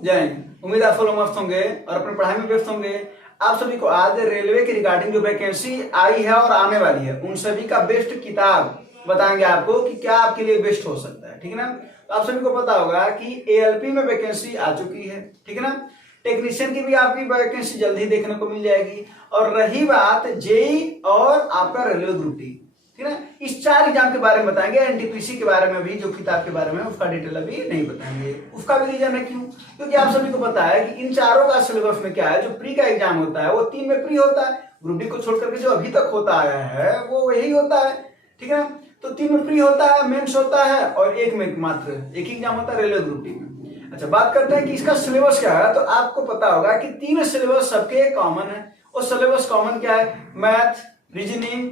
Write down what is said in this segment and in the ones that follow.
जय हिंद। उम्मीद आप फॉलो मस्त होंगे और अपनी पढ़ाई में व्यस्त होंगे। आप सभी को आज रेलवे के रिगार्डिंग जो वैकेंसी आई है और आने वाली है उन सभी का बेस्ट किताब बताएंगे आपको कि क्या आपके लिए बेस्ट हो सकता है, ठीक है ना। तो आप सभी को पता होगा कि एएलपी में वैकेंसी आ चुकी है, ठीक है ना। टेक्नीशियन की भी आपकी वैकेंसी जल्द ही देखने को मिल जाएगी। और रही बात जेई और आपका रेलवे ग्रुप डी, ठीक है ना, इस 4 एग्जाम के बारे में बताएंगे। एनटीपीसी के बारे में भी जो किताब के बारे में उसका डिटेल अभी नहीं बताएंगे। उसका भी रीजन है क्यों, क्योंकि आप सभी को पता है कि इन चारों का सिलेबस में क्या है। जो प्री का एग्जाम होता है वो 3 में प्री होता है, ग्रुप डी को छोड़ करके जो अभी तक होता आया है वो यही होता है, ठीक है। तो 3 में प्री होता है, मेंस होता है और एक में मात्र एक एग्जाम होता है रेलवे ग्रुप डी में। अच्छा, बात करते हैं कि इसका सिलेबस क्या है। तो आपको पता होगा कि 3 सिलेबस सबके कॉमन है। और सिलेबस कॉमन क्या है, मैथ, रीजनिंग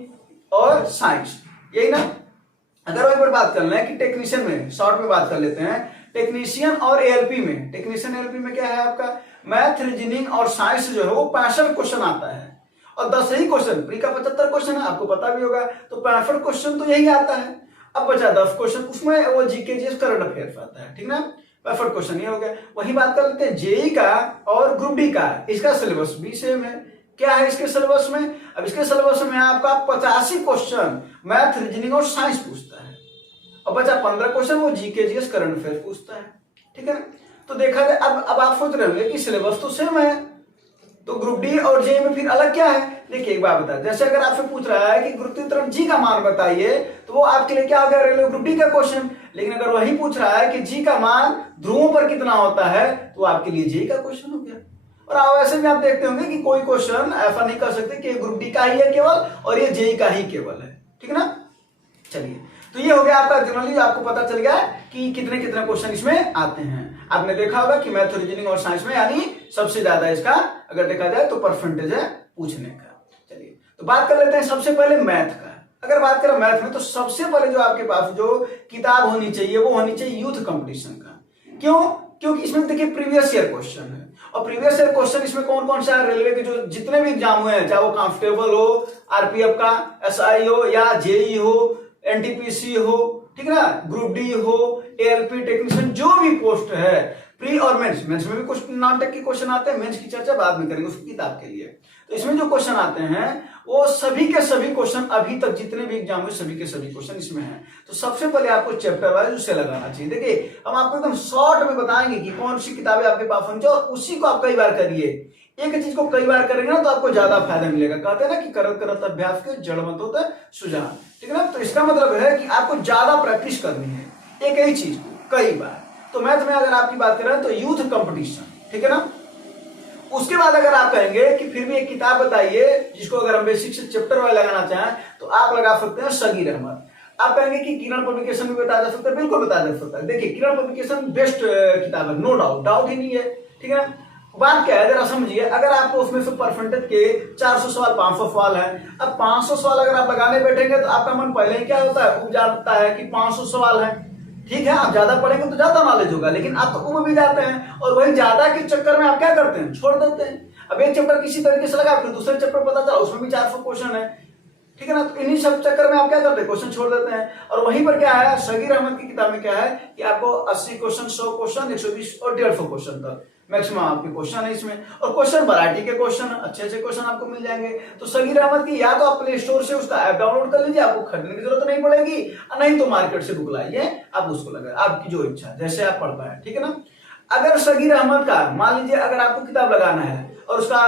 और साइंस, यही ना। अगर एक बार बात कर लें कि टेक्नीशियन में शॉर्ट में बात कर लेते हैं, टेक्नीशियन और एएलपी में, टेक्नीशियन एएलपी में क्या है आपका मैथ, रीजनिंग और साइंस जो है वो 65 क्वेश्चन आता है और 10 ही क्वेश्चन, प्री का 75 क्वेश्चन है, आपको पता भी होगा। तो 65 क्वेश्चन तो यही आता है। अब बचा 10 क्वेश्चन, उसमें वो जीके जीएस करंट अफेयर आता है, ठीक ना। 65 क्वेश्चन ये हो गया। वही बात कर लेते हैं जेई का और ग्रुप डी का, इसका सिलेबस भी सेम है। क्या है इसके सिलेबस में, अब इसके सिलेबस में आपका 85 क्वेश्चन मैथ, रीजनिंग और साइंस पूछता है और बचा 15 क्वेश्चन वो जीके जीएस करंट अफेयर पूछता है, ठीक है ना। तो देखा जाए अब आप सोच रहे होंगे कि सिलेबस तो सेम है, तो ग्रुप डी और जेई में फिर अलग क्या है। देखिए एक बात बता, जैसे अगर आपसे पूछ रहा है कि गुरुत्वाकर्षण जी का मान बताइए तो वो आपके लिए क्या हो गया, रेलवे ग्रुप डी का क्वेश्चन। लेकिन अगर वही पूछ रहा है कि जी का मान ध्रुवों पर कितना होता है तो आपके लिए जेई का क्वेश्चन हो गया। और आप वैसे भी आप देखते होंगे कि कोई क्वेश्चन ऐसा नहीं कर सकते कि ग्रुप डी का ही है केवल और ये जेई का ही केवल है, ठीक है ना। चलिए, तो ये हो गया आपका जनरली आपको पता चल गया कि कितने कितने क्वेश्चन इसमें आते हैं। आपने देखा होगा कि मैथ, रीजनिंग और साइंस में यानी सबसे ज्यादा इसका अगर देखा जाए तो परसेंटेज है पूछने का। चलिए, तो बात कर लेते हैं सबसे पहले मैथ का। अगर बात करें मैथ में तो सबसे पहले जो आपके पास जो किताब होनी चाहिए वो होनी चाहिए यूथ कंपटीशन का। क्यों, क्योंकि इसमें देखिए प्रीवियस ईयर क्वेश्चन है और प्रीवियस ईयर क्वेश्चन इसमें कौन कौन सा है, रेलवे के जो जितने भी एग्जाम हुए हैं, चाहे वो कांस्टेबल हो, आरपीएफ का, एसआई हो या जेई हो, एनटीपीसी हो, ठीक है ना, ग्रुप डी हो, एएलपी, टेक्नीशियन, जो भी पोस्ट है, प्री और मेंस में भी कुछ नॉन टेक के क्वेश्चन आते हैं। मेंस की चर्चा बाद में करेंगे उसकी किताब के लिए। तो इसमें जो क्वेश्चन आते हैं वो सभी के सभी क्वेश्चन अभी तक जितने भी एग्जाम हुए सभी के सभी क्वेश्चन इसमें हैं। तो सबसे पहले आपको चैप्टर वाइज उसे लगाना चाहिए। देखिए हम आपको एकदम शॉर्ट में बताएंगे कि कौन सी किताबें आपके पास होनी चाहिए और उसी को आप कई बार करिए। एक चीज को कई बार करेंगे ना तो आपको ज्यादा फायदा मिलेगा। कहते हैं ना कि करत करत अभ्यास के जड़ मत होता सुझाव, ठीक है ना। तो इसका मतलब है कि आपको ज्यादा प्रैक्टिस करनी है एक ही चीज को कई बार। तो मैथ में अगर आपकी बात करें तो यूथ कंपटीशन, ठीक है ना। उसके बाद अगर आप कहेंगे कि फिर भी एक किताब बताइए जिसको अगर हम बेसिक से चैप्टर वाइज लगाना चाहें तो आप लगा सकते हैं सगीर अहमद। आप कहेंगे कि किरण पब्लिकेशन भी बताया जा सकता है, बिल्कुल बताया जा सकता है। देखिए किरण पब्लिकेशन बेस्ट किताब है, नो डाउट, डाउट ही नहीं है, ठीक है ना। बात क्या है जरा समझिए, अगर आपको उसमें से परसेंटेज के 400 सवाल 500 सवाल है, अब 500 सवाल अगर आप लगाने बैठेंगे तो आपका मन पहले ही क्या होता है, उब जाता है कि 500 सवाल है, ठीक है। आप ज्यादा पढ़ेंगे तो ज्यादा नॉलेज होगा, लेकिन आप तो उब भी जाते हैं और वही ज्यादा के चक्कर में आप क्या करते हैं, छोड़ देते हैं। अब एक चैप्टर किसी तरीके से लगा, फिर दूसरे चैप्टर पता चला उसमें भी 400 क्वेश्चन है, ठीक है ना। तो इन्हीं सब चक्कर में आप क्या करते हैं, क्वेश्चन छोड़ देते हैं। और वहीं पर क्या है, सगीर अहमद की किताब में क्या है कि आपको 80 क्वेश्चन, 100 क्वेश्चन, 120 और 150 क्वेश्चन तक मैक्सिमम आपके क्वेश्चन है इसमें। और क्वेश्चन वैरायटी के क्वेश्चन, अच्छे अच्छे क्वेश्चन आपको मिल जाएंगे। तो सगीर अहमद की या तो आप प्ले स्टोर से उसका ऐप डाउनलोड कर लीजिए, आपको खरीदने की जरूरत नहीं पड़ेगी, नहीं तो मार्केट से बुक लाइए, आप उसको लगाए, आपकी जो इच्छा जैसे आप पढ़ पाए, ठीक है ना। अगर सगीर अहमद का मान लीजिए अगर आपको किताब लगाना है और उसका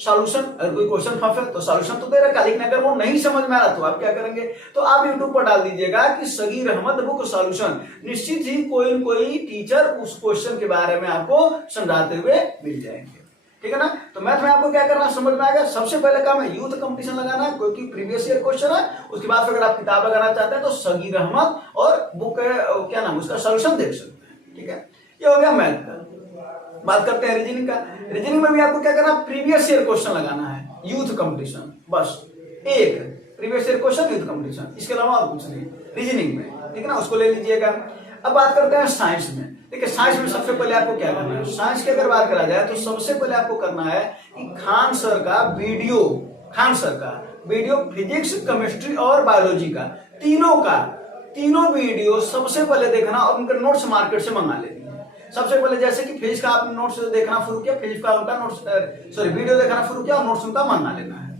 सॉल्यूशन, अगर कोई क्वेश्चन फंसे तो सॉल्यूशन तो दे रखा, लेकिन अगर वो नहीं समझ में आ रहा तो आप क्या करेंगे, तो आप यूट्यूब पर डाल दीजिएगा कि सगीर अहमद बुक सॉल्यूशन, निश्चित ही कोई न कोई टीचर उस क्वेश्चन के बारे में आपको समझाते हुए मिल जाएंगे, ठीक है ना। तो मैथ में आपको क्या करना समझ में आएगा, सबसे पहले काम है यूथ कंपटीशन लगाना, क्योंकि प्रीवियस ईयर क्वेश्चन है। उसके बाद अगर आप किताब लगाना चाहते हैं तो सगीर अहमद और बुक क्या नाम उसका सॉल्यूशन देख सकते हैं, ठीक है। ये हो गया मैथ का। बात करते हैं रीजनिंग का। रीजनिंग में भी आपको क्या करना, प्रीवियस ईयर क्वेश्चन लगाना है, यूथ कंपटीशन, बस एक previous year question youth competition, इसके अलावा और कुछ नहीं रीजनिंग में, ठीक है ना, उसको ले लीजिएगा। अब बात करते हैं साइंस में। देखिए साइंस में सबसे पहले आपको क्या करना है, साइंस की अगर बात करा जाए तो सबसे पहले आपको करना है कि खान सर का वीडियो फिजिक्स, केमिस्ट्री और बायोलॉजी का तीनों वीडियो सबसे पहले देखना और उनके नोट्स मार्केट से मंगा लेनी है। सबसे पहले जैसे कि फिजिक्स का आपने नोट्स देखना शुरू किया, फिजिक्स का उनका नोट्स वीडियो देखना शुरू किया और नोट्स उनका मानना लेना है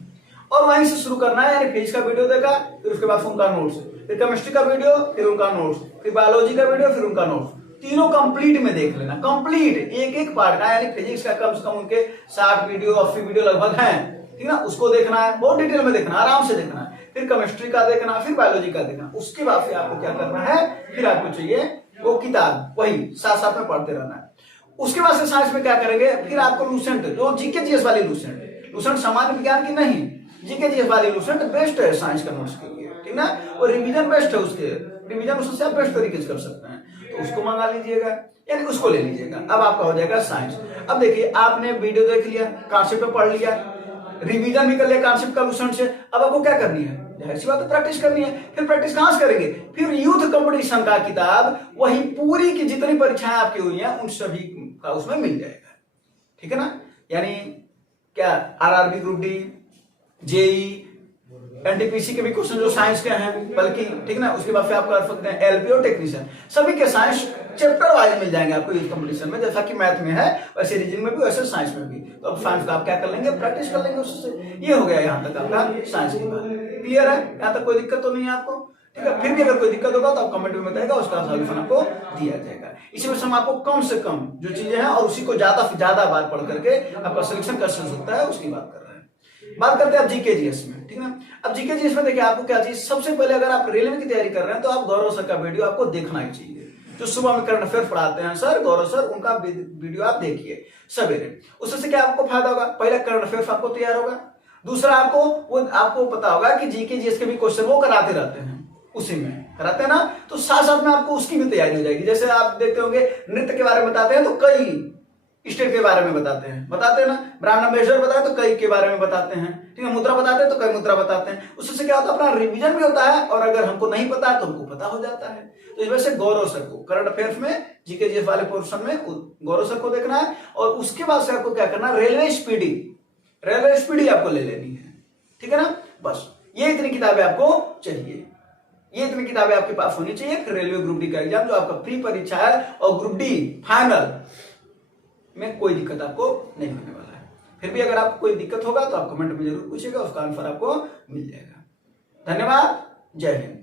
और वहीं से शुरू करना है। यानी फिजिक्स का वीडियो देखा, फिर उसके बाद उनका नोट्स, फिर केमिस्ट्री का वीडियो, फिर उनका नोट्स, फिर बायोलॉजी का वीडियो, फिर उनका नोट्स, तीनों कंप्लीट में देख लेना, कंप्लीट एक एक पार्ट का। यानी फिजिक्स का कम से कम उनके 60 वीडियो 80 वीडियो लगभग हैं, ठीक ना, उसको देखना है, बहुत डिटेल में देखना, आराम से देखना है। फिर केमिस्ट्री का देखना, फिर बायोलॉजी का देखना। उसके बाद फिर आपको क्या करना है, फिर आपको चाहिए वो किताब, वही साथ साथ में पढ़ते रहना है। उसके बाद से साइंस में क्या करेंगे, फिर आपको लूसेंट, जो जीके जीएस वाली लूसेंट सामान्य विज्ञान की नहीं, जीके जीएस वाली लूसेंट बेस्ट है साइंस का नोट्स के लिए, ठीक ना, और रिवीजन बेस्ट है, उसके रिवीजन उससे आप बेस्ट तरीके से कर सकते हैं, तो उसको मंगा लीजिएगा, यानी उसको ले लीजिएगा। अब आपका हो जाएगा साइंस। अब देखिए आपने वीडियो देख लिया, कॉन्सेप्ट पढ़ लिया, रिवीजन भी कर लिया कॉन्सेप्ट का लूसेंट से। अब आपको क्या करनी है, जाहिर सी बात है प्रैक्टिस करनी है। फिर प्रैक्टिस कहां से करेंगे, फिर यूथ कंपटीशन का किताब, वही पूरी की जितनी परीक्षाएं आपकी हुई हैं उन सभी का उसमें मिल जाएगा, ठीक है ना। यानी क्या RRB group D, JE, NTPC के भी क्वेश्चन जो साइंस के हैं बल्कि, ठीक ना। उसके बाद फिर आप कर सकते हैं एलपी और टेक्नीशियन, सभी के साइंस चैप्टर वाइज मिल जाएंगे आपको यूथ कंपटीशन में, जैसा कि मैथ में है वैसे रीजनिंग में भी, वैसे साइंस में भी। तो अब साइंस का आप क्या कर लेंगे, प्रैक्टिस कर लेंगे उससे। ये हो गया यहाँ तक आपका साइंस की बात, क्लियर है, यहाँ तक कोई दिक्कत तो नहीं है आपको, ठीक है। फिर भी अगर कोई दिक्कत होगा तो आप कमेंट में बताएगा, उसका सॉल्यूशन आपको दिया जाएगा। इसी वजह से हम आपको कम से कम जो चीजें हैं और उसी को ज्यादा से ज्यादा बार पढ़ करके आपका सिलेक्शन कर सकता है, उसकी बात कर रहे हैं। बात करते हैं अब जीके जीएस में, ठीक है। अब जीके जीएस में देखिए आपको क्या चीज, सबसे पहले अगर आप रेलवे की तैयारी कर रहे हैं तो आप गौरव सर का वीडियो आपको देखना ही चाहिए, जो सुबह में करंट अफेयर पढ़ाते हैं सर गौरव सर, उनका वीडियो आप देखिए सवेरे। उससे क्या आपको फायदा होगा, पहला करंट अफेयर आपको तैयार होगा, दूसरा आपको पता होगा कि जीके जीएस के भी क्वेश्चन वो कराते रहते हैं, उसी में कराते हैं ना, तो साथ साथ में आपको उसकी भी तैयारी हो जाएगी। जैसे आप देखते होंगे नृत्य के बारे में बताते हैं तो कई स्टेट के बारे में बताते हैं ना, ब्राह्मण मेजर बताते तो कई के बारे में बताते हैं, ठीक है, मुद्रा बताते हैं तो कई मुद्रा बताते हैं। उससे क्या होता है, अपना रिवीजन भी होता है और अगर हमको नहीं पता है तो हमको पता हो जाता है। तो इस वजह से गौरव सर को करंट अफेयर्स में जीके जीएस वाले पोर्शन में गौरव सर को देखना है, और उसके बाद से आपको क्या करना है, रेलवे स्पीडी आपको ले लेनी है, ठीक है ना। बस ये इतनी किताबें आपको चाहिए, ये इतनी किताबें आपके पास होनी चाहिए। फिर रेलवे ग्रुप डी का एग्जाम जो आपका प्री परीक्षा है और ग्रुप डी फाइनल में कोई दिक्कत आपको नहीं होने वाला है। फिर भी अगर आपको कोई दिक्कत होगा तो आप कमेंट में जरूर पूछिएगा, उसका आंसर आपको मिल जाएगा। धन्यवाद, जय हिंद।